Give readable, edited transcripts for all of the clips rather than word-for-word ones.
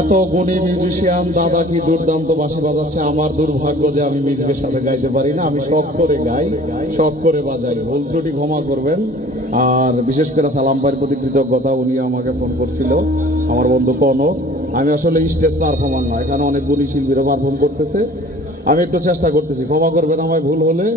এত গুণী মিউজিশিয়ান দাদা কি দুর্দান্ত বাঁশি বাজাচ্ছে। আমার দুর্ভাগ্য যে আমি মিউজিকের সাথে গাইতে পারি না। আমি শখ করে গাই, শখ করে বাজাই। ভুল ত্রুটি ক্ষমা করবেন। আর বিশেষ করে সালাম ভাইয়ের প্রতি কৃতজ্ঞতা, উনি আমাকে ফোন করছিল, আমার বন্ধু কনক। আমি আসলে স্টেজ পারফর্মার না, এখানে অনেক গুণী শিল্পীরা পারফর্ম করতেছে, আমি একটু চেষ্টা করতেছি, ক্ষমা করবেন আমায় ভুল হলে।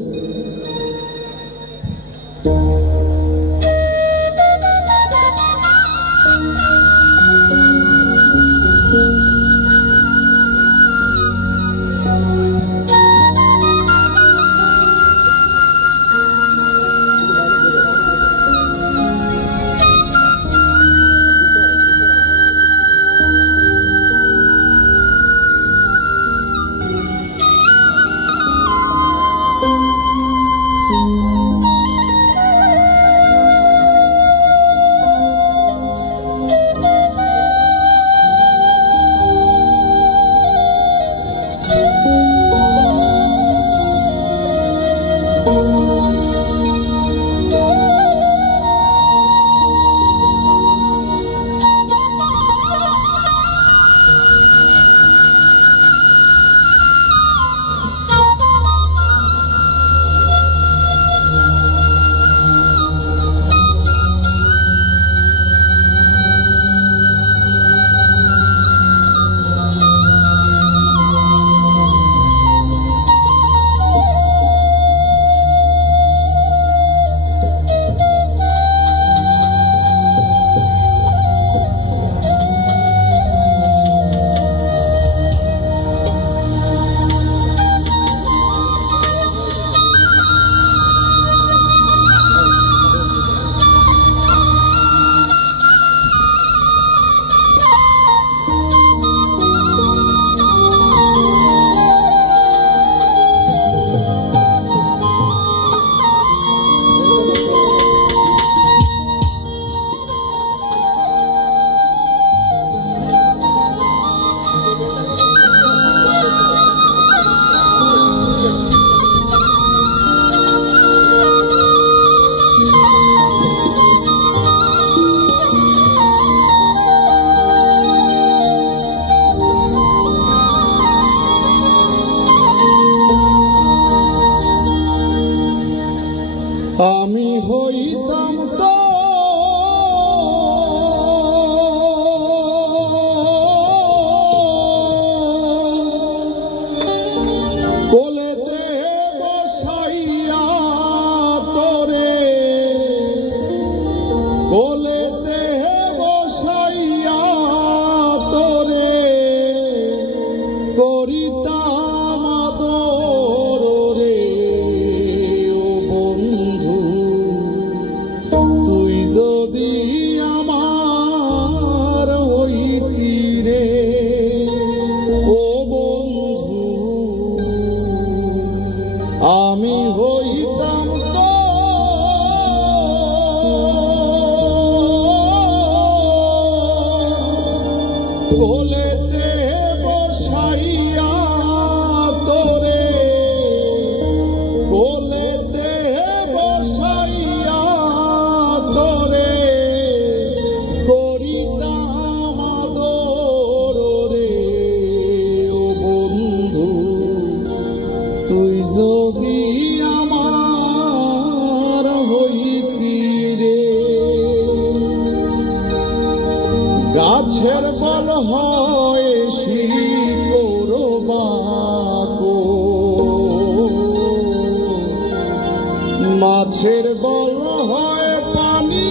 আমি হইতাম তো কোলেতে বসাইয়া তোরে, কোলেতে বসাইয়া তোরে করিতাম আদর রে। ও বন্ধু তুই যদি আমার হইতি রে, ও বন্ধু আমি হইতাম তো কোলেতে বসাইয়া তোরে, কোলেতে বসাইয়া তোরে করিতাম আদর রে। ও বন্ধু তুই যদি আমার হইতি রে। গাছের বল হয় শিকড় বাঁকো, মাছের বল হয় পানি,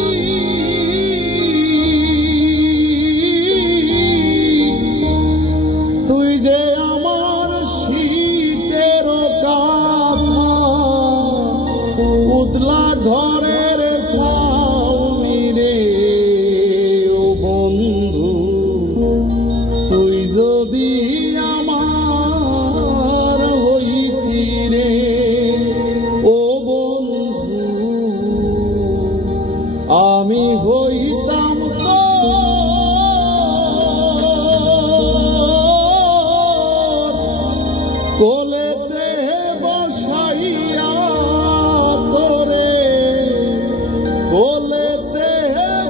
তুই যে আমার শীতের কাঁথা, উতলা ঘরের ছাউনি রে। ও বন্ধু তুই যদি আমার হইতি রে, ও বন্ধু আমি হইতাম তো কোলেতে বসাইয়া তোরে, কোলেতে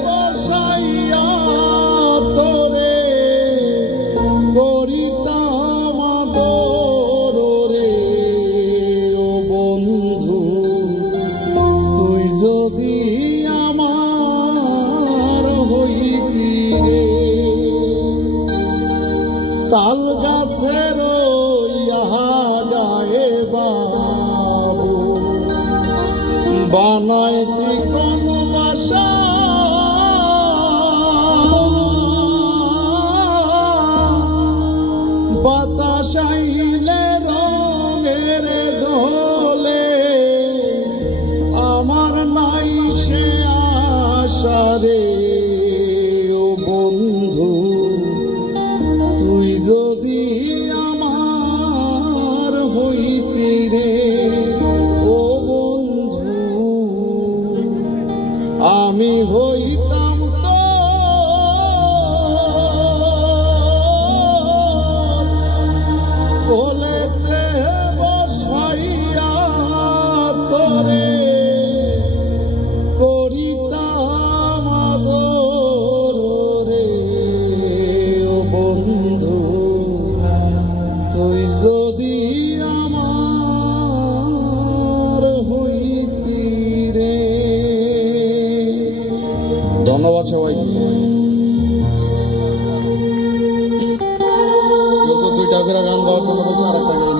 বসাইয়া তোরে তাল গাছের গায়ে বাবু বানাইছি কোন বাসা বাতাস আইলে রঙের দোলে আমার নাই সে আশা রে ও বন্ধু তুই যদি আমার হইতি রে ও বন্ধু আমি হইতাম তো কোলেতে বসাইয়া তোরে করিতাম আদর রে ও বন্ধু তুই যদি আমার হইতি রে। ধন্যবাদ সবাইকে। কেউ তো 2টা করে গান গাওয়ার জন্য বলছে, আরেকটা গান